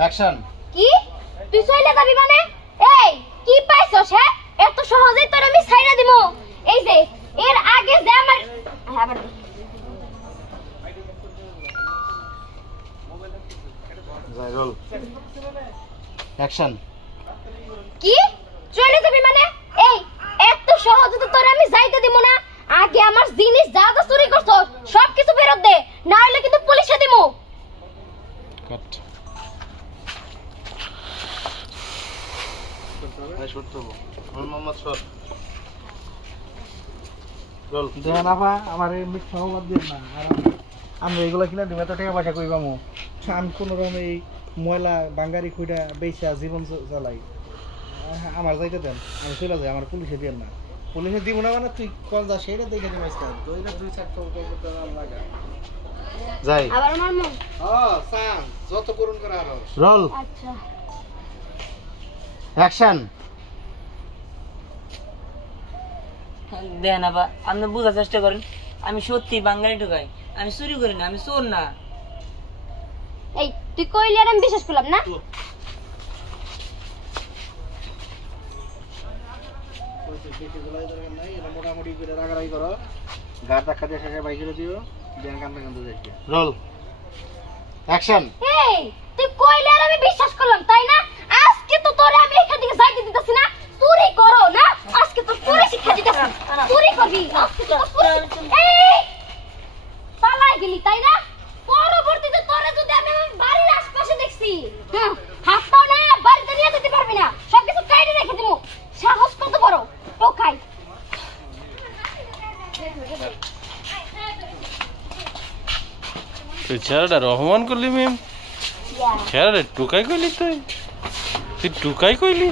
Action. কি তুই চলে যাবি মানে? এই কি পাইছস? হ্যাঁ এত সহজেই তোর আমি ছাইড়া দিমু? এই যে এর আগে যে আমার আবার যাই রোল অ্যাকশন। কি চলে যাবি মানে? এই এত সহজে তো তোর আমি যাইতে দিমু না। আগে আমার জিনিস যা যা চুরি করছস সব কিছু ফেরত দে, না হলে কিন্তু পুলিশে দিমু। কাট। এই শুট দেবো ওর মোহাম্মদ সর রোল। দেন আপা আমার এই মিথ্যা অপবাদ দিন না। আর আমরা এগুলো কিনা দিবে তো টাকা পয়সা কইবামু। আমি কোনো রকম এই ময়লা বাঙ্গারি খুঁড়া বেচা জীবন চালাই। আমার যাইতে দেন, আমি চলে যাই। আমার পুলিশে দিন না। পুলিশে দিব না মানে তুই কোন যা সেটা দেখে দিবি আজকে। দুই চার তো লাগা যাই আবার মারমু। সাং যত করুন করে আরো রোল আচ্ছা অ্যাকশন। দেন আবার আপনি বোঝার চেষ্টা করেন, আমি সত্যি বাঙালি ঢুকাই, আমি চুরি করি না, আমি চোর না। এই তুই কইলি আর আমি বিশ্বাস করলাম না। মোটামুটি করে রাগারাগি করো, গাড় ধাক্কা দিয়ে শেষে বাইক করে দিও, দেন কান্দা কান্দা দেখি। Roll action. এই তুই কইলি আর আমি বিশ্বাস করলাম তাই না? আজকে তো তোরে আমি এখান থেকে যাইতে দিতেছি না। চুরি করো না, আজকে তো চুরি শিক্ষা দিতেছি। চুরি করবি আজকে তো এই পালাই গেলি তাই না? পরবর্তীতে তোরে যদি আমি আমার বাড়ির আশপাশে দেখছি, হাত পাও না বাড়িতে নিয়ে যেতে পারবি না, সবকিছু কাইটে রেখে দিমু। সাহস কত বড় টোকাই। তুই ছেলেটা রহমান করলি মেম, ছেলেটা টুকাই কইলি, তুই টুকাই কইলি।